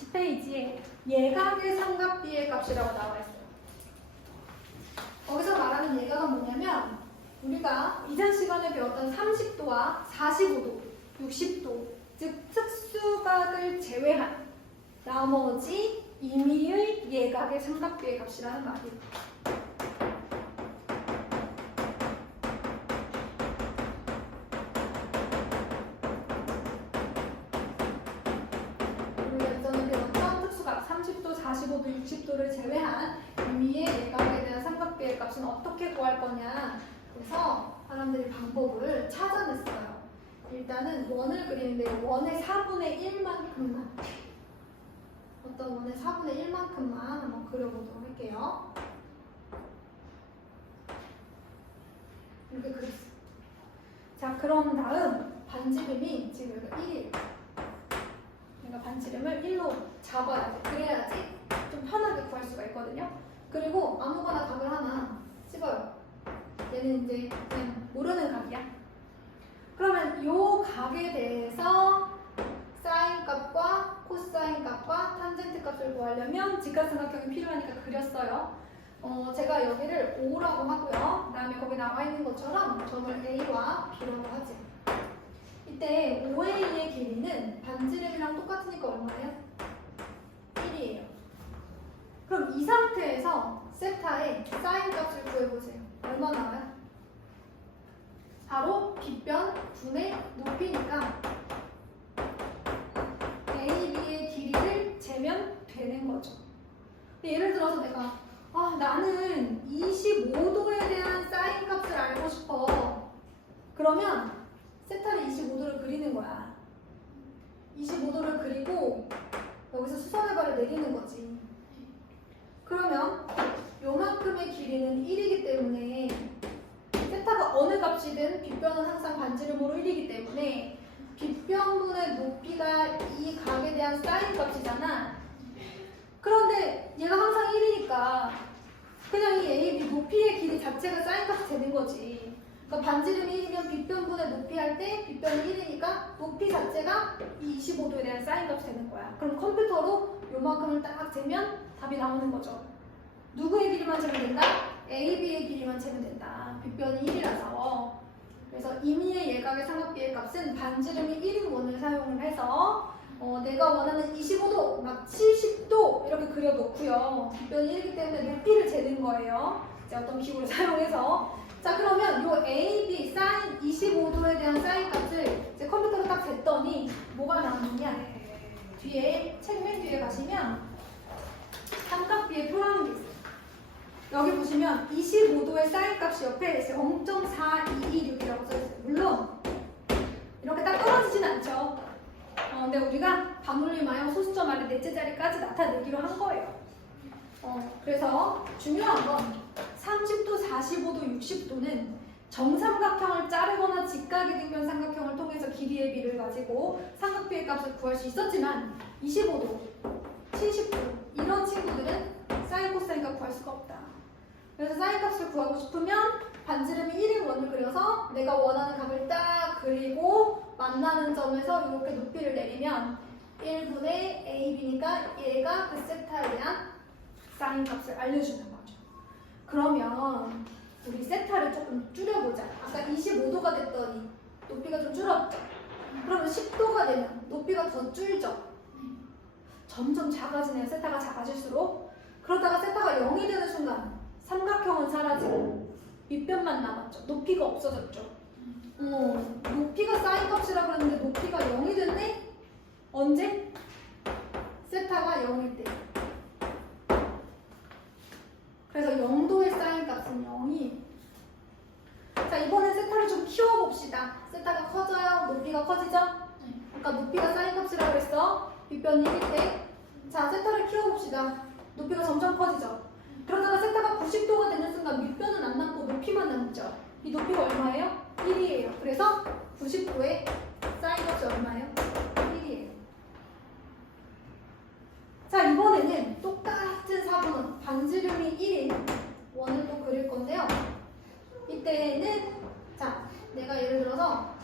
10페이지에 예각의 삼각비의 값이라고 나와 있어요. 거기서 말하는 예각은 뭐냐면 우리가 이전 시간에 배웠던 30도와 45도, 60도, 즉 특수각을 제외한 나머지 임의의 예각의 삼각비의 값이라는 말이에요. 예전에 배웠던 특수각 30도, 45도, 60도를 제외한 임의의 예각에 대한 삼각비의 값은 어떻게 구할 거냐. 그래서 사람들이 방법을 찾아냈어요. 일단은 원을 그리는데 원의 4분의 1만큼만 어떤 원의 4분의 1만큼만 한번 그려보도록 할게요. 이렇게 그렸어요. 자, 그런 다음 반지름이 지금 여기가 1이에요. 내가 반지름을 1로 잡아야 돼. 그래야지 좀 편하게 구할 수가 있거든요. 그리고 아무거나 각을 하나 찍어요. 얘는 이제 그냥 모르는 각이야. 그러면 이 각에 대해서 사인 값과 코사인 값과 탄젠트 값을 구하려면 직각삼각형이 필요하니까 그렸어요. 제가 여기를 O라고 하고요. 그 다음에 거기 나와 있는 것처럼 점을 A와 B라고 하지. 이때 OA의 길이는 반지름이랑 똑같으니까 얼마예요? 1이에요. 그럼 이 상태에서 세타의 사인 값을 구해보세요. 얼마 나와요? 바로 빗변 분의 높이니까 AB의 길이를 재면 되는 거죠. 근데 예를 들어서 내가 나는 25도에 대한 사인 값을 알고 싶어. 그러면 세타를 25도를 그리는 거야. 25도를 그리고 여기서 수선의 발을 내리는 거지. 그러면 요만큼의 길이는 1이기 때문에 세타가 어느 값이든 빗변은 항상 반지름으로 1이기 때문에 빗변분의 높이가 이 각에 대한 사인 값이잖아. 그런데 얘가 항상 1이니까 그냥 이 AB 높이의 길이 자체가 사인 값이 되는 거지. 그러니까 반지름이 1이면 빗변분의 높이 할 때 빗변이 1이니까 높이 자체가 이 25도에 대한 사인 값이 되는 거야. 그럼 컴퓨터로 요만큼을 딱 재면 답이 나오는 거죠. 누구의 길이만 재면 된다? AB의 길이만 재면 된다. 빗변이 1이라서. 그래서 임의의 예각의 삼각비의 값은 반지름이 1인 원을 사용을 해서 내가 원하는 25도, 막 70도 이렇게 그려놓고요. 빗변이 1이기 때문에 높이를 재는 거예요. 이제 어떤 기구를 사용해서. 자, 그러면 요 AB 사인 25도에 대한 사인 값을 이제 컴퓨터로 딱 쟀더니 뭐가 나오느냐? 뒤에 책 맨 뒤에 가시면 삼각비의 표라는 게 있어요. 여기 보시면 25도의 사인 값이 옆에 0.4226이라고 써있어요. 물론 이렇게 딱 떨어지진 않죠. 근데 우리가 반올림 마형 소수점 아래 넷째 자리까지 나타내기로 한 거예요. 그래서 중요한 건 30도, 45도, 60도는 정삼각형을 자르거나 직각이 등변 삼각형을 통해서 길이의 비를 가지고 삼각비의 값을 구할 수 있었지만 25도, 70도 이런 친구들은 사인 코사인 값 구할 수가 없다. 그래서 사인 값을 구하고 싶으면 반지름이 1인 원을 그려서 내가 원하는 값을 딱 그리고 만나는 점에서 이렇게 높이를 내리면 1분의 AB니까 얘가 그 세타에 대한 사인 값을 알려주는 거죠. 그러면 우리 세타를 조금 줄여보자. 아까 25도가 됐더니 높이가 좀 줄었죠. 그러면 10도가 되면 높이가 더 줄죠. 점점 작아지네요. 세타가 작아질수록. 그러다가 세타가 0이 되는 순간 삼각형은 사라지고 밑변만 남았죠. 높이가 없어졌죠. 높이가 사인 값이라고 했는데 높이가 0이 됐네? 언제? 세타가 0일 때. 그래서 0도의 사인 값은 0이. 자, 이번엔 세타를 좀 키워봅시다. 세타가 커져요? 높이가 커지죠? 아까 높이가 사인 값이라고 했어. 밑변이 1일 때. 자, 세타를 키워봅시다. 높이가 점점 커지죠? 그러다가 세타가 90도가 되는 순간 밑변은 안 남고 높이만 남죠. 이 높이가 얼마예요? 1이에요. 그래서 90도의 사인 값이 얼마예요? 1이에요. 자, 이번에는 똑같은 사분은 반지름이 1인 원을 또 그릴 건데요. 이때는 자, 내가 예를 들어서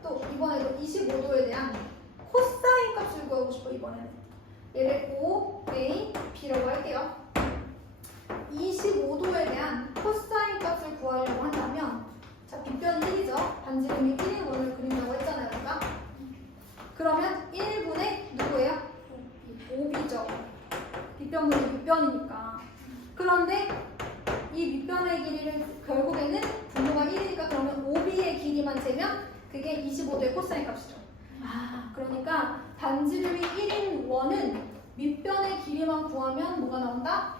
또 이번에도 25도에 대한 코사인 값을 구하고 싶어. 이번에는 얘를 OA, B라고 할게요. 25도에 대한 코사인 값을 구하려고 한다면 자, 빗변이 1이죠. 반지름이 1인 원을 그린다고 했잖아요. 우리가. 그러면 1분의 누구예요? 5B죠. 빗변분이 밑변이니까. 그런데 이 밑변의 길이를 결국에는 분모가 1이니까 그러면 5B의 길이만 재면 그게 25도의 코사인 값이죠. 아, 그러니까 반지름이 1인 원은 밑변의 길이만 구하면 뭐가 나온다?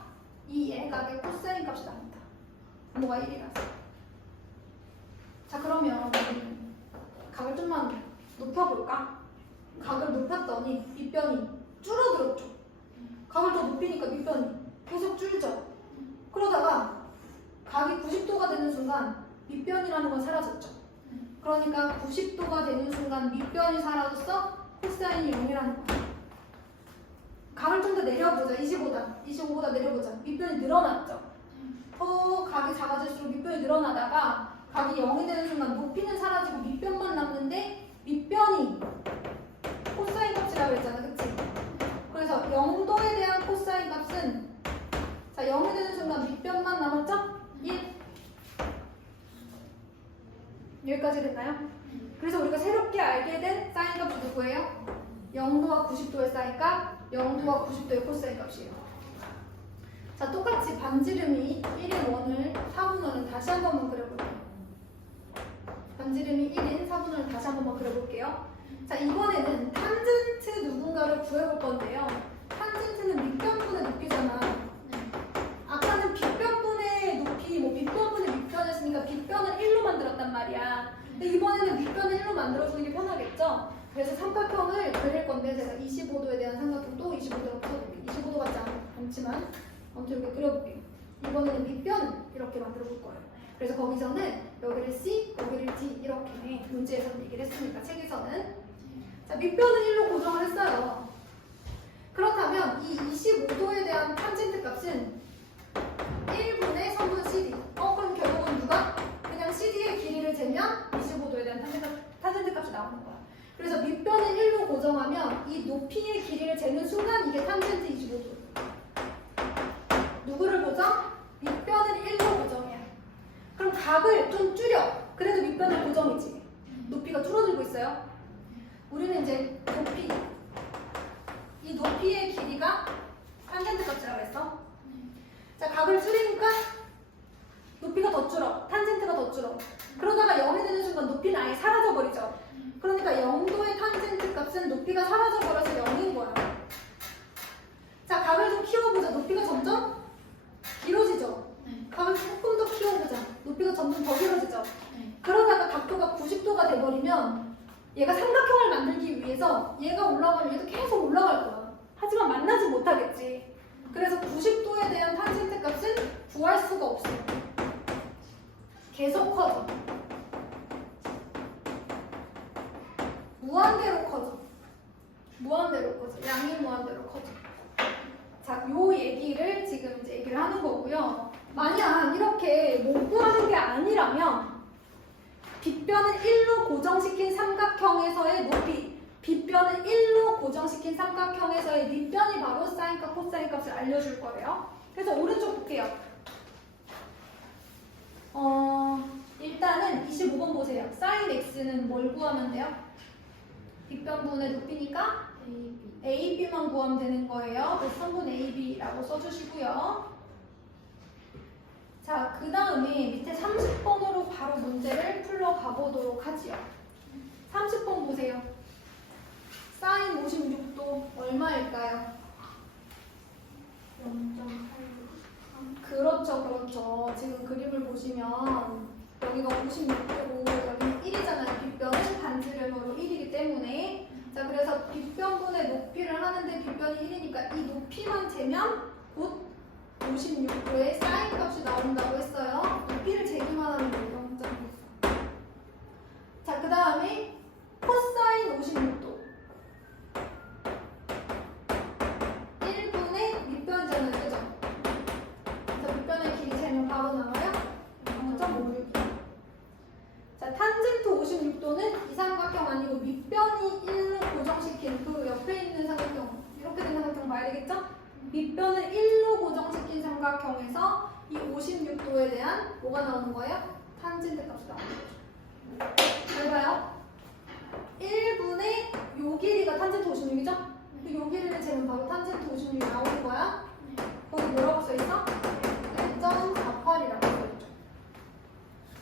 이 예각의 코사인 값이 나온다. 분모가 1이라서. 자, 그러면 각을 좀만 높여볼까? 각을 높였더니 밑변이 줄어들었죠. 각을 더 높이니까 밑변이 계속 줄죠. 그러다가 각이 90도가 되는 순간 밑변이라는 건 사라졌죠. 그러니까 90도가 되는 순간 밑변이 사라졌어. 코사인이 0이라는 거야. 각을 좀 더 내려보자. 25보다 내려보자. 밑변이 늘어났죠. 더 각이 작아질수록 밑변이 늘어나다가 각이 0이 되는 순간 높이는 사라지고 밑변만 남는데 밑변이 코사인 값이라고 했잖아. 그치? 그래서 0도에 대한 코사인 값은 자 0이 되는 순간 밑변만 남았죠? 1. 여기까지 됐나요? 그래서 우리가 새롭게 알게 된 사인 값이 누구예요? 0도와 90도의 사인 값, 0도와 90도의 코사인 값이에요. 자, 똑같이 반지름이 1인 원을 4분원을 다시 한 번만 그려볼게요. 반지름이 1인 4분원을 다시 한 번만 그려볼게요. 자, 이번에는 탄젠트 누군가를 구해볼 건데요. 탄젠트는 밑변분의 높이잖아. 아까는 빗변분의 높이, 뭐 빗변분의 밑변이었으니까 빗변을 1로 만들었단 말이야. 근데 이번에는 밑변을 1로 만들어주는 게 편하겠죠? 그래서 삼각형을 그릴 건데 제가 25도에 대한 삼각형도 25도로 풀어볼게요. 25도 같지 않지만 아무튼 이렇게 그려볼게요. 이번에는 밑변 이렇게 만들어 볼 거예요. 그래서 거기서는 여기를 C, 여기를 D 이렇게 문제에서는 얘기를 했으니까 책에서는 자, 밑변은 1로 고정을 했어요. 그렇다면 이 25도에 대한 탄젠트 값은 1분의 3분 CD. 그럼 결국은 누가? 그냥 CD의 길이를 재면 25도에 대한 탄젠트 값이 나오는 거야. 그래서 밑변을 1로 고정하면 이 높이의 길이를 재는 순간 이게 탄젠트 25도. 누구를 고정? 밑변을 1로 고정해야 해. 그럼 각을 좀 줄여. 그래도 밑변을 고정이지. 높이가 줄어들고 있어요. 우리는 이제 높이. 이 높이의 길이가 탄젠트 값이라고 했어. 자, 각을 줄이니까 높이가 더 줄어. 탄젠트가 더 줄어. 그러다가 0이 되는 순간 높이는 아예 사라져버리죠. 그러니까 0도의 탄젠트 값은 높이가 사라져버려서 0인 거야. 자, 각을 좀 키워보자. 높이가 점점 길어지죠. 각을 조금 더 키워보자. 높이가 점점 더 길어지죠. 그러다가 각도가 90도가 돼버리면 얘가 삼각형을 만들기 위해서 얘가 올라가면 얘도 계속 올라갈 거야. 하지만 만나지 못하겠지. 그래서 90도에 대한 탄젠트 값은 구할 수가 없어요. 계속 커져. 무한대로 커져. 무한대로 커져. 양이 무한대로 커져. 자, 요 얘기를 지금 이제 얘기를 하는 거고요. 만약 이렇게 못 구하는 게 아니라면 빗변을 1로 고정시킨 삼각형에서의 높이, 빗변을 1로 고정시킨 삼각형에서의 밑변이 바로 사인값, 코사인 값을 알려줄 거예요. 그래서 오른쪽 볼게요. 일단은 25번 보세요. 사인 x는 뭘 구하면 돼요? 빗변분의 높이니까 AB만 구하면 되는 거예요. 그래서 3분 AB라고 써주시고요. 자, 그 다음에 밑에 30번으로 바로 문제를 풀러 가보도록 하지요. 30번 보세요. 사인 56도 얼마일까요? 0.8. 그렇죠, 그렇죠. 지금 그림을 보시면 여기가 56도고 여기는 1이잖아요. 빗변은 반지름으로 1이기 때문에. 자, 그래서 빗변분의 높이를 하는데 빗변이 1이니까 이 높이만 재면 곧 56도의 사인 값이 나온다고 했어요. 높이를 재기만 하면 0.6. 자, 그 다음에 코사인 56도. 1분의 밑변이잖아요. 그죠? 그래서 밑변의 길이 재면 바로 나와요. 0.56. 자, 탄젠트 56도는 이 삼각형 아니고 밑변이 1로 고정시킨 그 옆에 있는 삼각형. 이렇게 된 삼각형 봐야 되겠죠? 밑변을 1로 고정시킨 삼각형에서 이 56도에 대한 뭐가 나오는 거예요? 탄젠트 값이 나오는 거죠. 잘 봐요. 1분의 요 길이가 탄젠트 56이죠? 요 길이를 재면 바로 탄젠트 56이 나오는 거야. 거기 뭐라고 써있어? 1.48이라고 써있죠.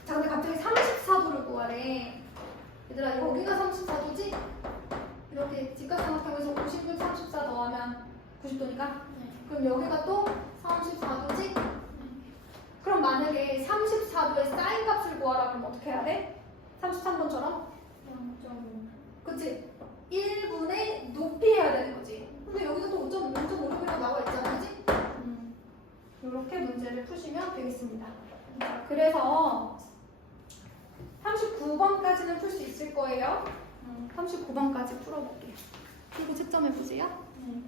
자, 근데 갑자기 34도를 구하래. 얘들아, 여기가 34도지? 이렇게 직각삼각형에서 56, 34 더하면 90도니까? 그럼 여기가 또 34도지? 그럼 만약에 34도의 사인 값을 구하라 그러면 어떻게 해야 돼? 33번처럼? 0.5. 그치? 1분의 높이 해야 되는 거지. 근데 여기서 또 5.56이라고 나와 있잖아, 그치? 이렇게 문제를 푸시면 되겠습니다. 자, 그래서 39번까지는 풀 수 있을 거예요. 39번까지 풀어볼게요. 그리고 채점해보세요. 네.